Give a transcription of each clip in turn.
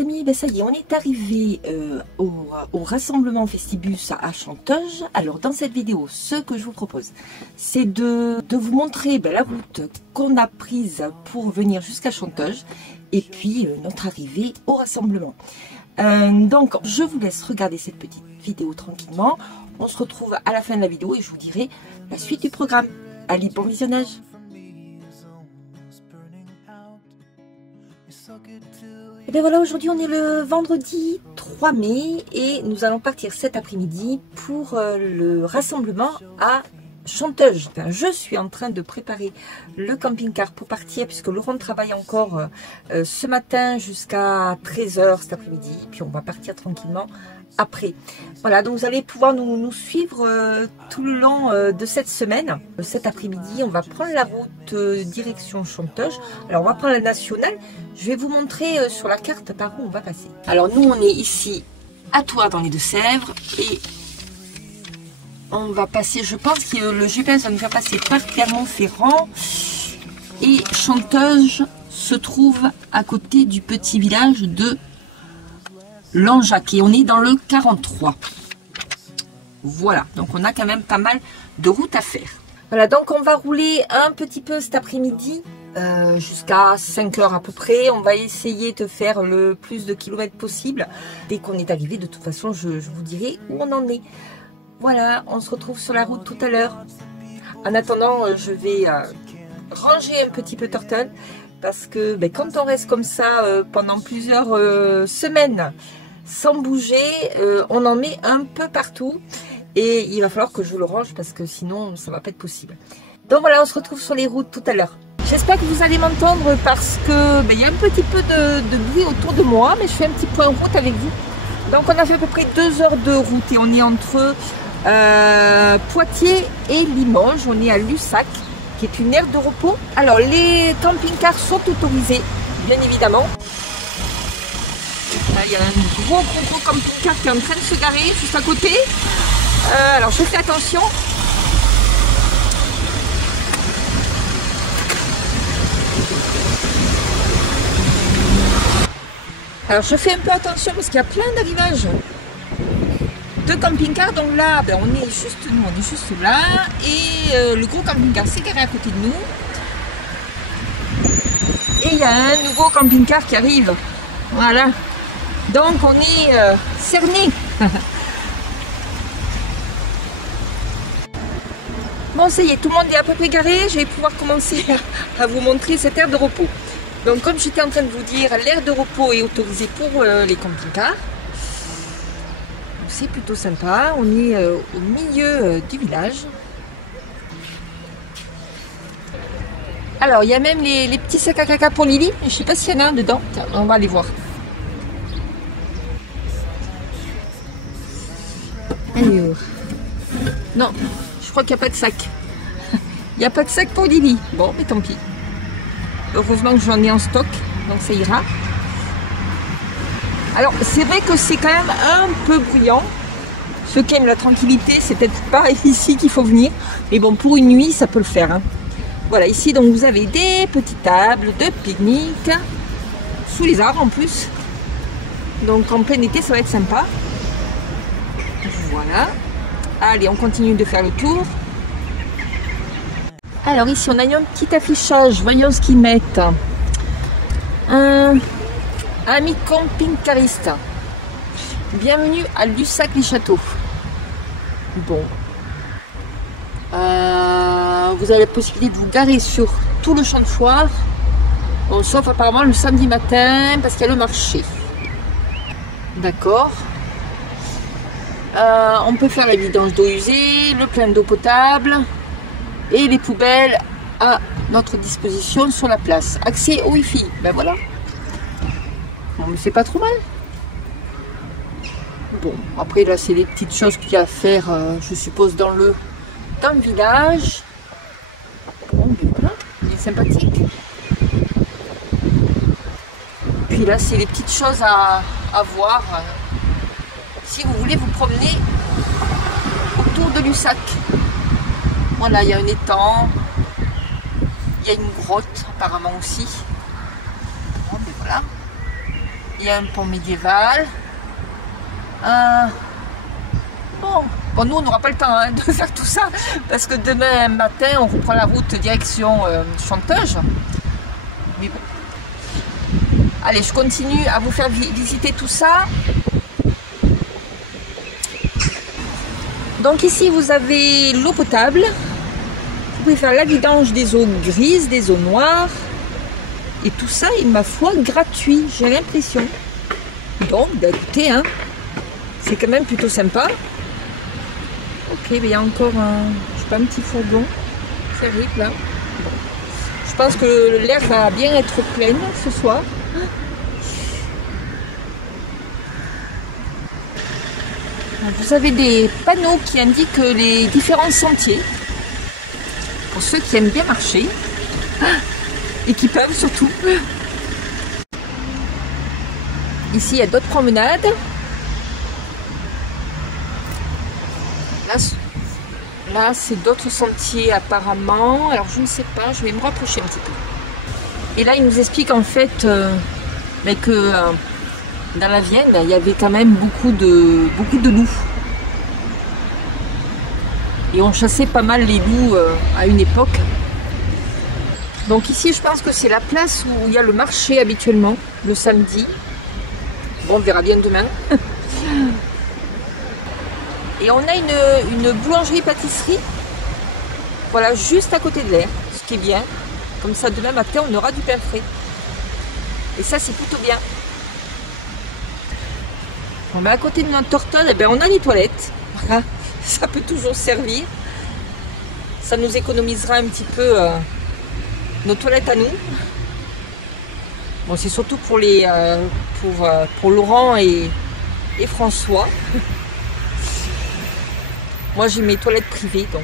Amis, ben ça y est, on est arrivé au rassemblement Festibus à Chanteuge. Alors dans cette vidéo, ce que je vous propose, c'est de vous montrer la route qu'on a prise pour venir jusqu'à Chanteuge et puis notre arrivée au rassemblement. Donc je vous laisse regarder cette petite vidéo tranquillement. On se retrouve à la fin de la vidéo et je vous dirai la suite du programme. Allez, bon visionnage! Et bien voilà, aujourd'hui on est le vendredi 3 mai et nous allons partir cet après-midi pour le rassemblement à Chanteuge. Enfin, je suis en train de préparer le camping-car pour partir puisque Laurent travaille encore ce matin jusqu'à 13 h cet après-midi. Puis on va partir tranquillement après. Voilà, donc vous allez pouvoir nous suivre tout le long de cette semaine. Cet après-midi, on va prendre la route direction Chanteuge. Alors on va prendre la nationale. Je vais vous montrer sur la carte par où on va passer. Alors nous, on est ici à Thouars dans les Deux-Sèvres et on va passer, je pense que le GPS va nous faire passer par Clermont-Ferrand et Chanteuge se trouve à côté du petit village de Langeac et on est dans le 43. Voilà, donc on a quand même pas mal de route à faire. Voilà, donc on va rouler un petit peu cet après-midi jusqu'à 5 h à peu près. On va essayer de faire le plus de kilomètres possible. Dès qu'on est arrivé, de toute façon, je vous dirai où on en est. Voilà, on se retrouve sur la route tout à l'heure. En attendant, je vais ranger un petit peu Turtle parce que quand on reste comme ça pendant plusieurs semaines sans bouger, on en met un peu partout et il va falloir que je le range parce que sinon ça va pas être possible. Donc voilà, on se retrouve sur les routes tout à l'heure. J'espère que vous allez m'entendre parce que il y a un petit peu de bruit autour de moi, mais je fais un petit point route avec vous. Donc on a fait à peu près 2 heures de route et on est entre Poitiers et Limoges. On est à Lussac, qui est une aire de repos. Alors les camping-cars sont autorisés, bien évidemment. Là, il y a un gros camping-car qui est en train de se garer juste à côté. Alors je fais attention. Alors je fais un peu attention parce qu'il y a plein d'arrivages de camping-car. Donc là, on est juste là et le gros camping-car s'est garé à côté de nous. Et il y a un nouveau camping-car qui arrive. Voilà. Donc on est cernés. Bon, ça y est, tout le monde est à peu près garé. Je vais pouvoir commencer à vous montrer cette aire de repos. Donc comme j'étais en train de vous dire, l'aire de repos est autorisée pour les camping-cars. C'est plutôt sympa. On est au milieu du village. Alors il y a même les petits sacs à caca pour Lily. Je ne sais pas s'il y en a un dedans. Tiens, on va aller voir. Alors, non, je crois qu'il n'y a pas de sac. Il n'y a pas de sac pour Lily. Bon, mais tant pis. Heureusement que j'en ai en stock, donc ça ira. Alors, c'est vrai que c'est quand même un peu bruyant. Ceux qui aiment la tranquillité, c'est peut-être pas ici qu'il faut venir. Mais bon, pour une nuit, ça peut le faire. Hein. Voilà, ici, donc vous avez des petites tables de pique-nique. Sous les arbres en plus. Donc en plein été, ça va être sympa. Voilà. Allez, on continue de faire le tour. Alors ici, on a un petit affichage. Voyons ce qu'ils mettent. Amis camping-caristes. Bienvenue à Lussac-les-Châteaux. Bon. Vous avez la possibilité de vous garer sur tout le champ de foire. Bon, sauf apparemment le samedi matin parce qu'il y a le marché. D'accord. On peut faire la vidange d'eau usée, le plein d'eau potable. Et les poubelles à notre disposition sur la place. Accès au Wi-Fi, ben voilà. Bon, mais c'est pas trop mal. Bon, après là, c'est les petites choses qu'il y a à faire, je suppose, dans le village. Bon, mais voilà, il est sympathique. Puis là, c'est les petites choses à voir. Si vous voulez vous promener autour de Lussac. Voilà, il y a un étang, il y a une grotte apparemment aussi. Bon, mais voilà. Il y a un pont médiéval. Bon, nous on n'aura pas le temps hein, de faire tout ça parce que demain matin on reprend la route direction Chanteuge. Mais bon. Allez, je continue à vous faire visiter tout ça. Donc ici vous avez l'eau potable. Vous pouvez faire la vidange des eaux grises, des eaux noires. Et tout ça est ma foi gratuit, j'ai l'impression. Bon, bah écoutez, hein, c'est quand même plutôt sympa. Ok, mais il y a encore un petit fourgon. Ça arrive là. Bon. Je pense que l'air va bien être plein ce soir. Vous avez des panneaux qui indiquent les différents sentiers. Pour ceux qui aiment bien marcher. Et qui peuvent surtout. Ici, il y a d'autres promenades. Là c'est d'autres sentiers apparemment. Alors, je ne sais pas, je vais me rapprocher un petit peu. Et là, il nous explique en fait que dans la Vienne, il y avait quand même beaucoup de loups. Et on chassait pas mal les loups à une époque. Donc ici, je pense que c'est la place où il y a le marché habituellement, le samedi. Bon, on verra bien demain. Et on a une boulangerie-pâtisserie, voilà, juste à côté de l'air, ce qui est bien. Comme ça, demain matin, on aura du pain frais. Et ça, c'est plutôt bien. Bon, ben, à côté de notre tortonne, eh ben, on a les toilettes. Voilà, ça peut toujours servir. Ça nous économisera un petit peu nos toilettes à nous. Bon, c'est surtout pour pour Laurent et François. Moi, j'ai mes toilettes privées, donc.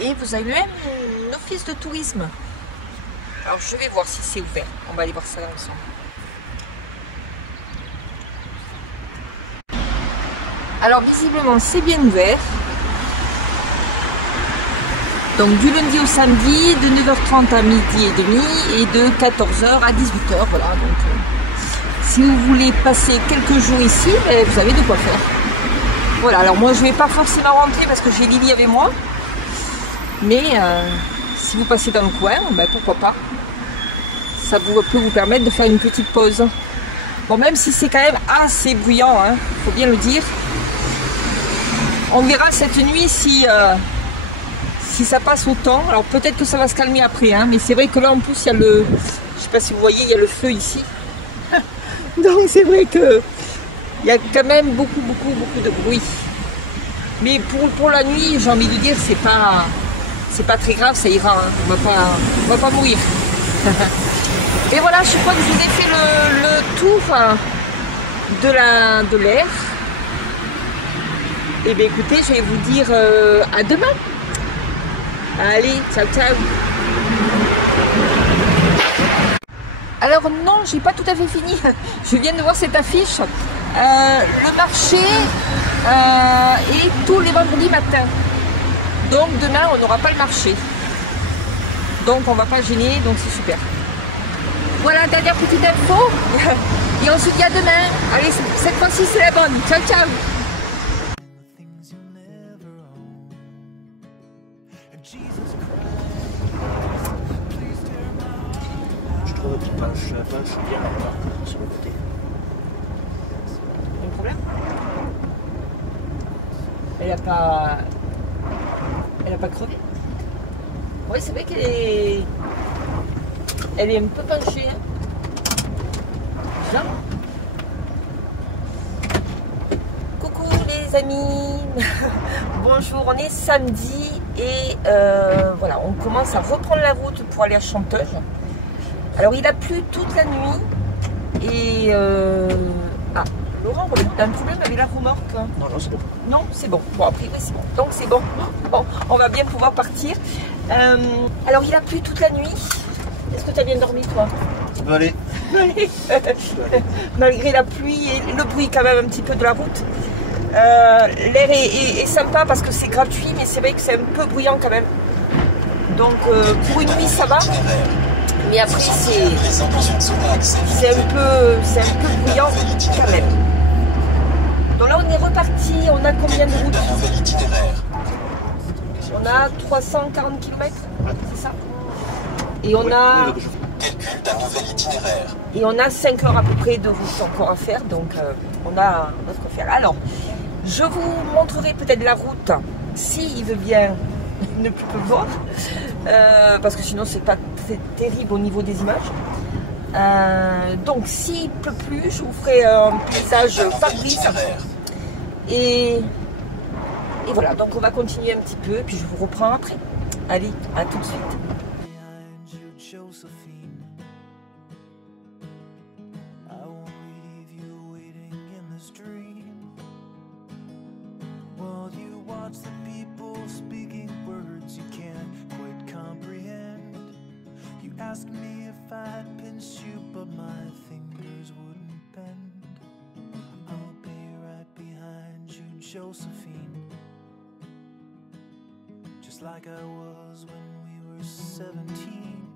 Et vous avez même un office de tourisme. Alors, je vais voir si c'est ouvert. On va aller voir ça ensemble. Alors, visiblement, c'est bien ouvert. Donc, du lundi au samedi, de 9h30 à midi et demi et de 14h à 18h. Voilà, donc. Si vous voulez passer quelques jours ici, vous avez de quoi faire. Voilà, alors moi je ne vais pas forcément rentrer parce que j'ai Lily avec moi. Mais si vous passez dans le coin, pourquoi pas. Ça peut vous permettre de faire une petite pause. Bon, même si c'est quand même assez bruyant, hein, faut bien le dire. On verra cette nuit si ça passe autant. Alors peut-être que ça va se calmer après, hein, mais c'est vrai que là en plus il y a le... Je sais pas si vous voyez, il y a le feu ici. Donc c'est vrai que il y a quand même beaucoup de bruit. Mais pour la nuit, j'ai envie de dire, c'est pas très grave, ça ira. Hein. On va pas mourir. Et voilà, je crois que je vous ai fait le tour de l'air. Et bien écoutez, je vais vous dire à demain. Allez, ciao ciao. Alors non, j'ai pas tout à fait fini. Je viens de voir cette affiche. Le marché est tous les vendredis matin. Donc demain, on n'aura pas le marché. Donc on va pas gêner, donc c'est super. Voilà, dernière petite info. Et on se dit à demain. Allez, cette fois-ci c'est la bonne. Ciao, ciao. Qui penche bien sur le côté. Un problème? Elle a pas crevé. Oui, c'est vrai elle est un peu penchée. Hein. Ça. Coucou les amis. Bonjour, on est samedi et voilà, on commence à reprendre la route pour aller à Chanteuge. Alors il a plu toute la nuit et Laurent, on a un problème avec la remorque. Non, c'est bon. Non, c'est bon. Bon, après, oui, c'est bon. Donc c'est bon. Bon, on va bien pouvoir partir. Alors il a plu toute la nuit. Est-ce que tu as bien dormi toi? Allez. Malgré la pluie et le bruit quand même un petit peu de la route. L'air est sympa parce que c'est gratuit, mais c'est vrai que c'est un peu bruyant quand même. Donc pour une nuit ça va. Mais après, c'est un peu bruyant quand même. Donc là, on est reparti. On a combien de routes? On a 340 km, c'est ça? Et on a... Et on a 5 heures à peu près de route encore à faire, donc on a ce qu'on faire. Alors, je vous montrerai peut-être la route, s'il veut bien ne plus pleuvoir, parce que sinon c'est pas très terrible au niveau des images. Donc s'il pleut plus, je vous ferai un paysage par brise. Et voilà, donc on va continuer un petit peu, puis je vous reprends après. Allez, à tout de suite. Ask me if I'd pinch you, but my fingers wouldn't bend. I'll be right behind you, Josephine. Just like I was when we were 17.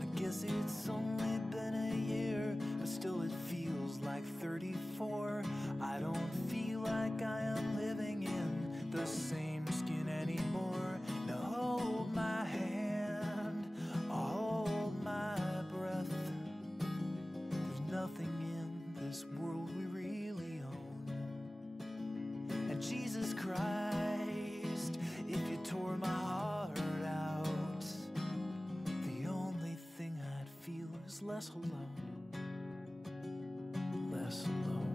I guess it's only been a year, but still it feels like 34. I don't feel like I am living in the same skin anymore. Now hold my hand, hold my breath. There's nothing in this world we really own. And Jesus Christ, if you tore my heart out, the only thing I'd feel is less alone. Less alone.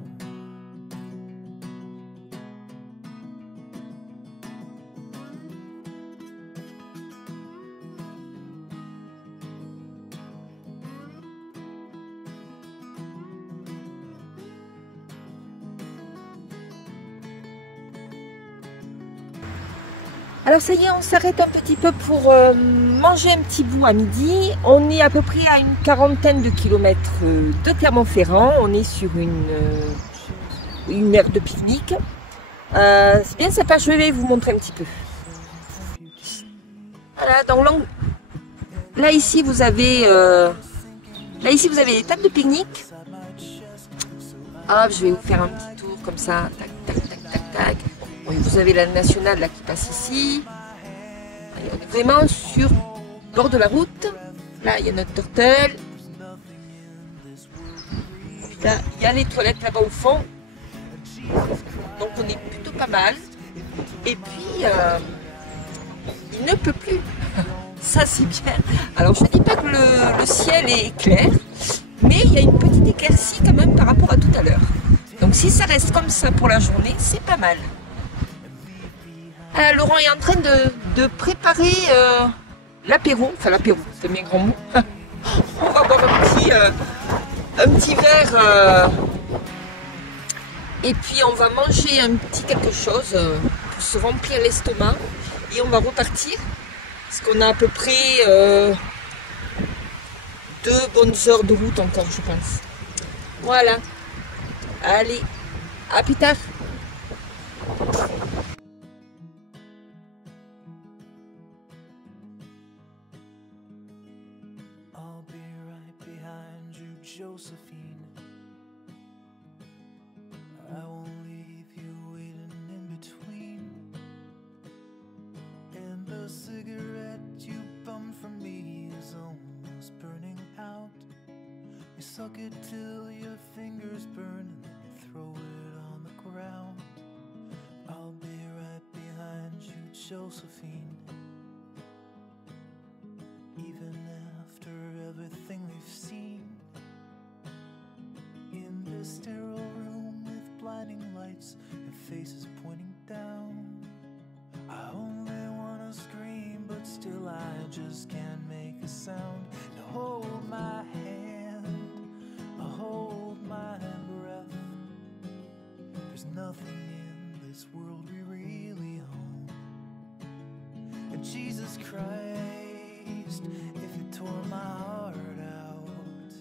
Alors ça y est, on s'arrête un petit peu pour manger un petit bout à midi. On est à peu près à une quarantaine de kilomètres de Clermont-Ferrand. On est sur une aire de pique-nique. C'est bien sympa, je vais vous montrer un petit peu. Voilà, donc là ici vous avez les tables de pique-nique. Hop, je vais vous faire un petit tour comme ça. Tac, tac, tac, tac, tac. Bon, vous avez la nationale là qui passe ici. Allez, on est vraiment sur le bord de la route. Là, il y a notre turtle. Là, il y a les toilettes là-bas au fond. Donc on est plutôt pas mal. Et puis, il ne pleut plus. Ça, c'est bien. Alors, je ne dis pas que le ciel est clair, mais il y a une petite éclaircie quand même par rapport à tout à l'heure. Donc, si ça reste comme ça pour la journée, c'est pas mal. Laurent est en train de préparer l'apéro. Enfin, l'apéro, c'est mes grands mots. On va boire un petit verre. Et puis, on va manger un petit quelque chose pour se remplir l'estomac. Et on va repartir. Parce qu'on a à peu près 2 bonnes heures de route encore, je pense. Voilà. Allez, à plus tard. I'll be right behind you, Josephine. I won't leave you waiting in between. And the cigarette you bummed from me is almost burning out. You suck it till your fingers burn and then you throw it on the ground. I'll be right behind you, Josephine. Even after everything we've seen, in this sterile room with blinding lights and faces pointing down, I only wanna scream, but still I just can't make a sound. Now hold my hand, hold my breath. There's nothing in this world we really own. And Jesus Christ, if you tore my heart out,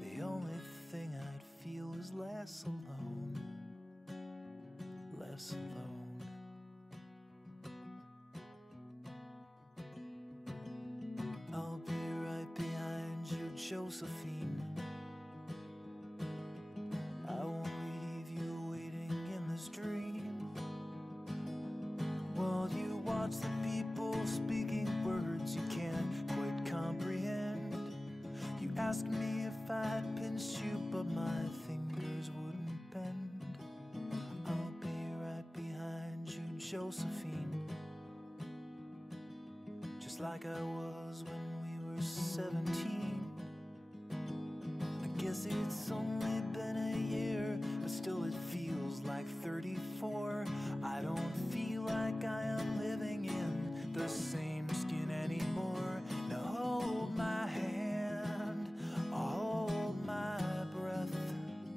the only thing I'd feel is less alone. Less alone. I'll Josephine. I won't leave you waiting in this dream, while you watch the people speaking words you can't quite comprehend. You asked me if I'd pinch you, but my fingers wouldn't bend. I'll be right behind you, Josephine, just like I was when we were 17. I guess it's only been a year, but still it feels like 34. I don't feel like I am living in the same skin anymore. Now hold my hand, I'll hold my breath.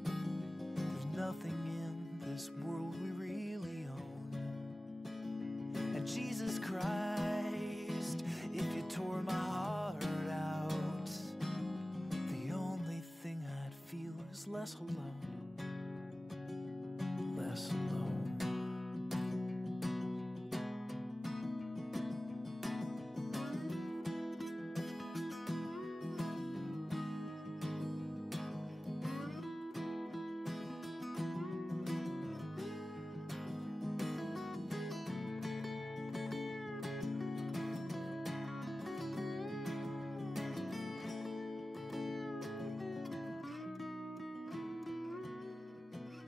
There's nothing in this world we really own. And Jesus Christ, if you tore my heart out, the only thing I'd feel is less alone, less alone.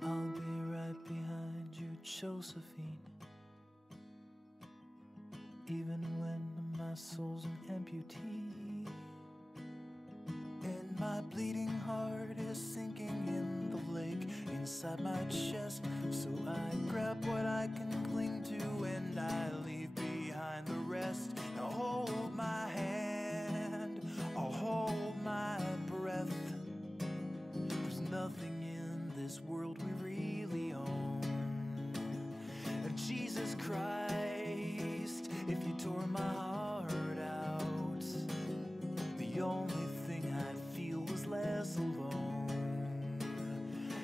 I'll be right behind you, Josephine, even when my soul's an amputee, and my bleeding heart is sinking in the lake inside my chest. So I grab what I can cling to and I leave behind the rest. Now hold my hand, I'll hold my breath. There's nothing in this world we really own. And Jesus Christ, if you tore my heart out, the only thing I'd feel was less alone.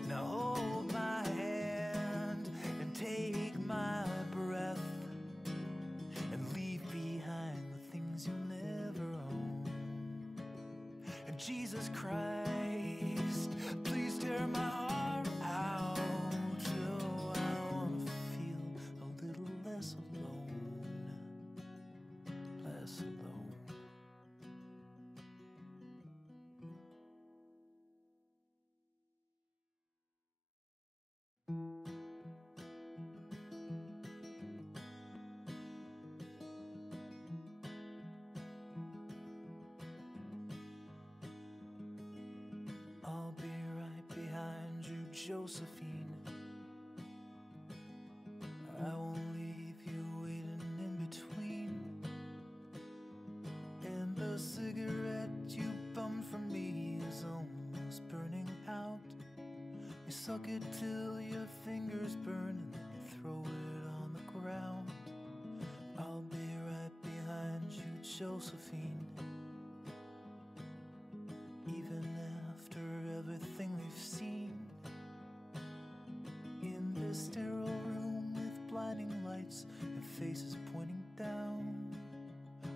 Now hold my hand and take my breath, and leave behind the things you'll never own. And Jesus Christ, please tear my heart out. Oh, I wanna feel a little less alone, less alone. I'll be right behind you, Josephine. I won't leave you waiting in between. And the cigarette you bummed from me is almost burning out. You suck it till your fingers burn and then you throw it on the ground. I'll be right behind you, Josephine, even after everything we've seen. In this sterile room with blinding lights and faces pointing down,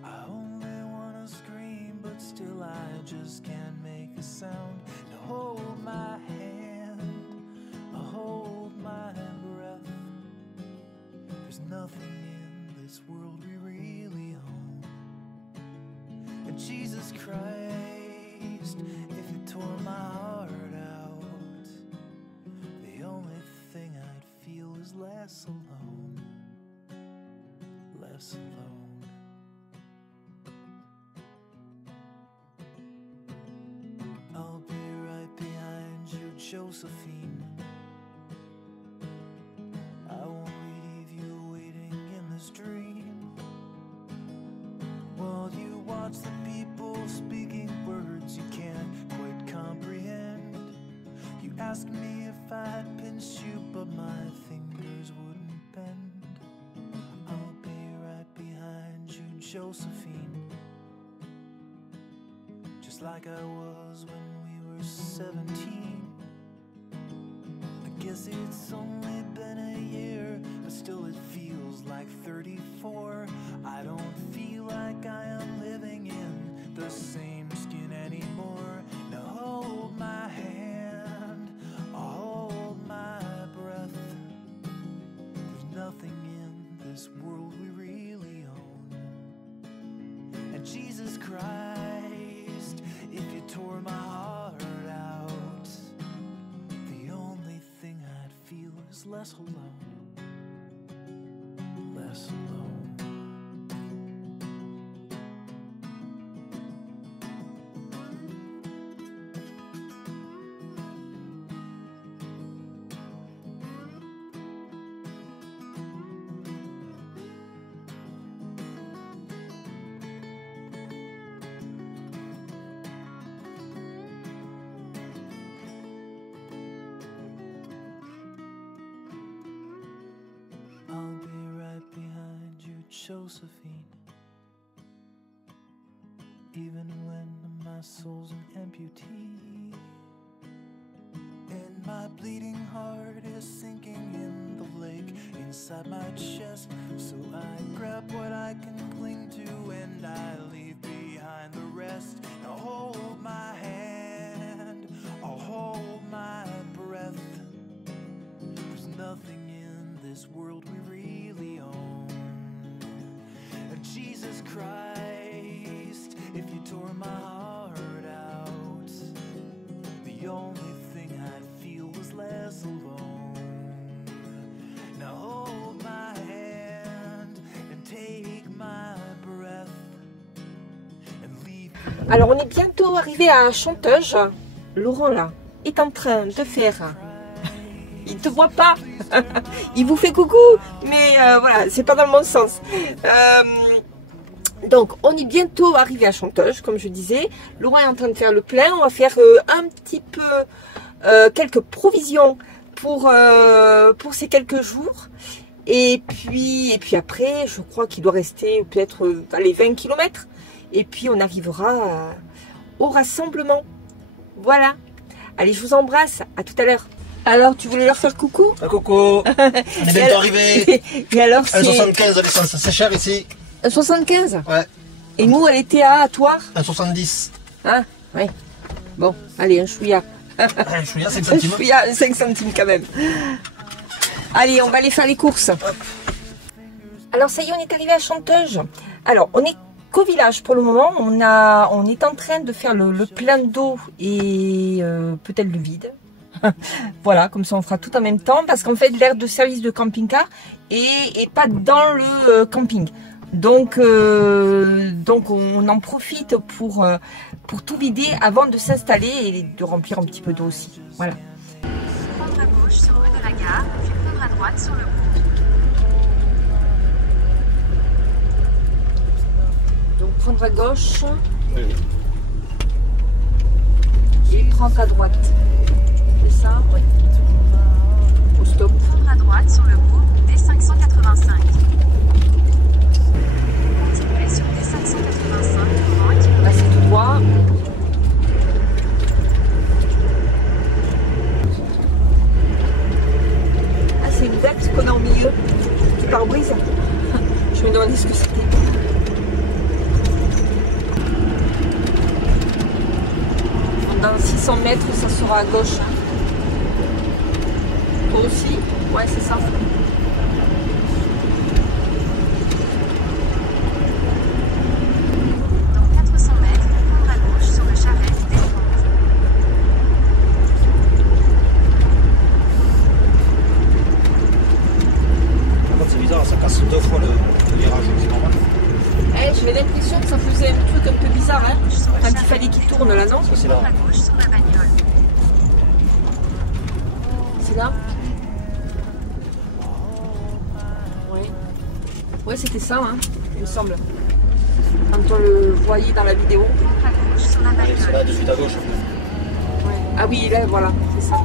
I only wanna scream, but still I just can't make a sound. Now hold my hand, I'll hold my breath. There's nothing in this world we really own. And Jesus Christ, if you tore my heart out, the only thing I'd feel is less alone, less alone. I'll be right behind you, Josephine. I won't leave you waiting in this dream, while you watch the people speaking words you can't quite comprehend. You asked me if I'd pinch you, but my fingers wouldn't bend. I'll be right behind you, Josephine, just like I was when we were 17. I guess it's only been a year, but still it feels like 34. I don't feel like I am living in the same skin anymore. Jesus Christ, if you tore my heart out, the only thing I'd feel is less alone, less alone. I'll be right behind you, Josephine. Even when my soul's an amputee, and my bleeding heart is sinking in the lake inside my chest. So I grab what I can cling to and I leave behind the rest. Now hold my hand, I'll hold my breath. There's nothing in this world we really own. And Jesus Christ, if you tore my heart out, the only thing I'd feel was less alone. Now hold my hand and take my breath and leave. Alors on est bientôt arrivé à Chanteuse. Laurent là est en train de faire... Il te voit pas. Il vous fait coucou, mais voilà, c'est pas dans le bon sens. Donc on est bientôt arrivé à Chanteuse, comme je disais. Laurent est en train de faire le plein. On va faire un petit peu quelques provisions pour ces quelques jours. Et puis après, je crois qu'il doit rester peut-être dans les 20 km. Et puis on arrivera au rassemblement. Voilà. Allez, je vous embrasse. À tout à l'heure. Alors, tu voulais leur faire coucou? Ah, coucou. On est bientôt arrivé. Et alors, c'est 1,75 l'essence, c'est cher ici. 1,75? Ouais. Et nous, elle était à Toire? 1,70. Ah, oui. Bon, allez, un chouïa. Un chouïa, 5 Un centimes. chouïa, 5 centimes quand même. Allez, on va aller faire les courses. Alors, ça y est, on est arrivé à Chanteuse. Alors, on est qu'au village pour le moment. On est en train de faire le plein d'eau et peut-être le vide. Voilà, comme ça on fera tout en même temps, parce qu'en fait l'aire de service de camping-car est pas dans le camping, donc on en profite pour tout vider avant de s'installer et de remplir un petit peu d'eau aussi. Voilà. Prendre à gauche sur rue de la Gare, puis prendre à droite sur le pont. Donc prendre à gauche et prendre à droite. C'est ça? Oui. Au stop. Prendre à droite sur le pont D585. Continuez sur D585 pendant 1 km. Là c'est tout droit. Ah, c'est une date qu'on a au milieu du pare-brise. Je me demandais ce que c'était. Dans 600 mètres, ça sera à gauche. Toi aussi? Ouais, c'est ça. Dans 400 mètres, prendre à gauche sur le Charret des Grandes. Par contre, c'est bizarre, ça casse 2 fois le virage, c'est normal. Eh, j'avais l'impression que ça faisait un truc un peu bizarre, hein, quand il fallait qu'il tourne là, non? Ça, c'est là. Prendre à gauche sur la bagnole. C'est là? Oui. Ouais, c'était ça, hein, il me semble. Quand on le voyait dans la vidéo. Prendre à gauche sur la Allez, c'est là, bagnole. de suite à gauche. Ouais. Ah oui, là, voilà, c'est ça.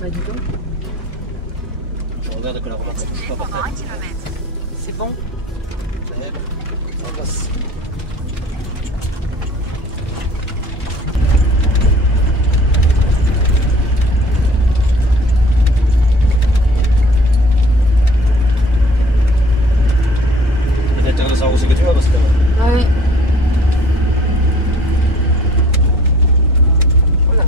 Bah, dis donc, Je regarde que la remarque ne bouge Continuez pas pendant par 1 terre. km. c'est bon. Ça y est, ça passe. Il y a intérêt de savoir où c'est que tu vas parce que... Ouais. Voilà.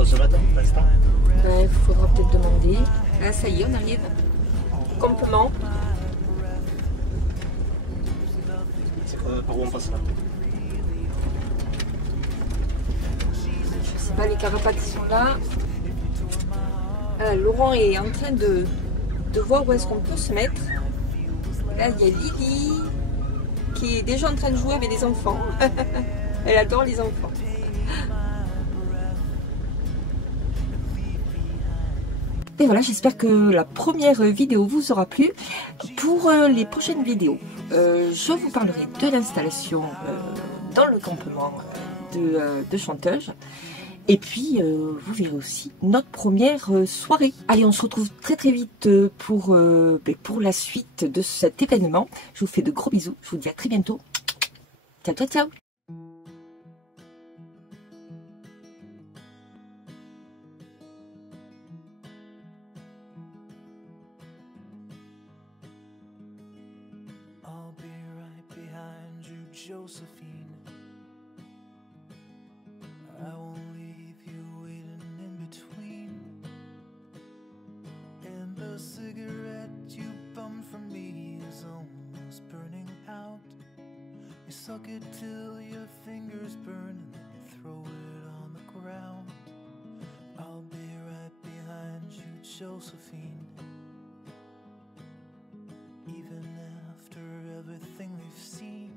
qu'on se mette pour l'instant? Il faudra peut-être demander. Ah, ça y est, on arrive. Campement. C'est par où on passe là? Je sais pas, les carapates qui sont là. Laurent est en train de voir où est-ce qu'on peut se mettre. Là, il y a Lily qui est déjà en train de jouer avec les enfants. Elle adore les enfants. Et voilà, j'espère que la première vidéo vous aura plu. Pour les prochaines vidéos, je vous parlerai de l'installation dans le campement de Chanteuge. Et puis, vous verrez aussi notre première soirée. Allez, on se retrouve très très vite pour la suite de cet événement. Je vous fais de gros bisous. Je vous dis à très bientôt. Ciao, ciao, ciao. I'll be right behind you, Josephine. I won't leave you waiting in between. And the cigarette you bummed from me is almost burning out. You suck it till your fingers burn and then you throw it on the ground. I'll be right behind you, Josephine. Even after everything we've seen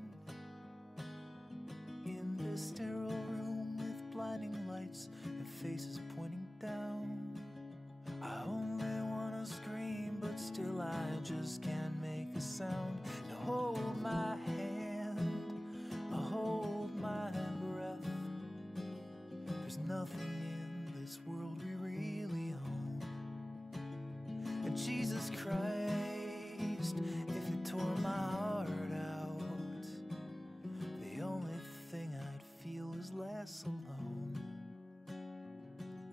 in this sterile room with blinding lights and faces pointing down, I only wanna scream, but still I just can't make a sound. Now hold my hand, hold my breath. There's nothing in this world we really own. And Jesus Christ, if you tore my heart out, the only thing I'd feel is less alone,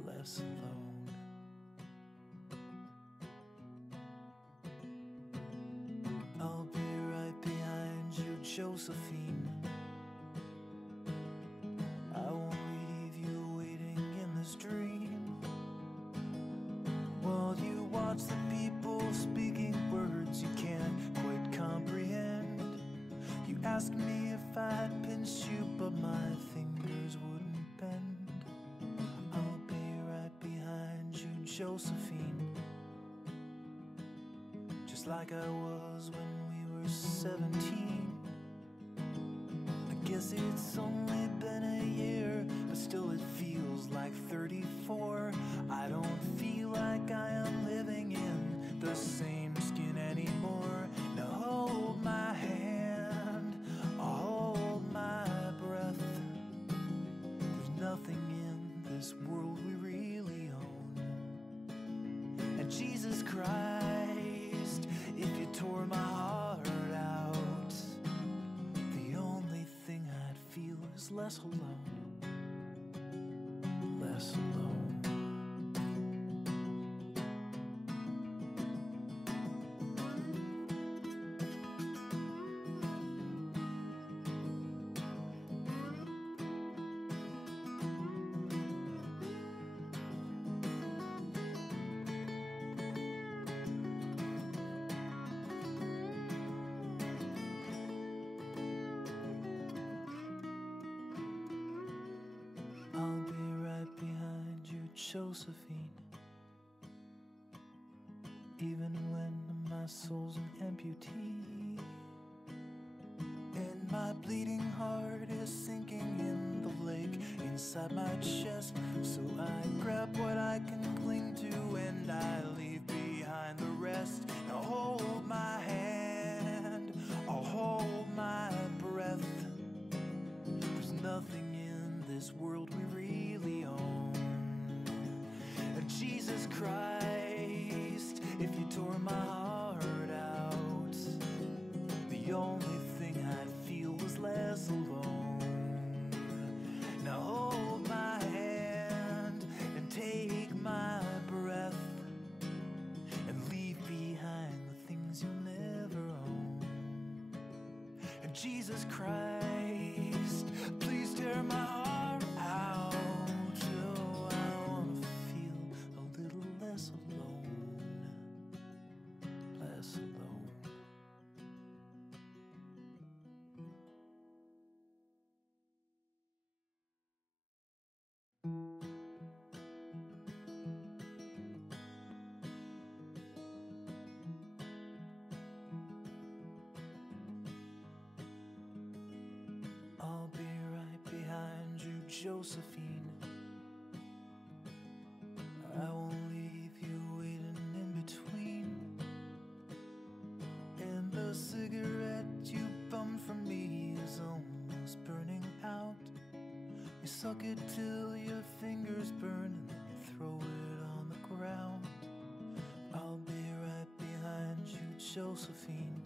less alone. I'll be right behind you, Josephine. I won't leave you waiting in this dream, while you watch the people speaking words you can't quite comprehend. You asked me if I'd pinch you, but my fingers wouldn't bend. I'll be right behind you, Josephine, just like I was when we were 17. I guess it's only been a year, but still it feels like 34. I don't feel like I am living in the same skin anymore. Now hold my hand, hold my breath. There's nothing in this world we really own. And Jesus Christ, if you tore my heart out, the only thing I'd feel is less alone, less alone. I'll be right behind you, Josephine. Even when my soul's an amputee, and my bleeding heart is sinking in the lake inside my chest, so I grab what I can cling to and I leave behind the rest. Now hold my hand, I'll hold my breath. There's nothing in this world we really own. And Jesus Christ, if you tore my heart out, the only thing I'd feel was less alone. Now hold my hand and take my breath, and leave behind the things you'll never own. And Jesus Christ, please tear my heart out. Oh, I wanna Josephine. I won't leave you waiting in between. And the cigarette you bummed from me is almost burning out. You suck it till your fingers burn and then you throw it on the ground. I'll be right behind you, Josephine.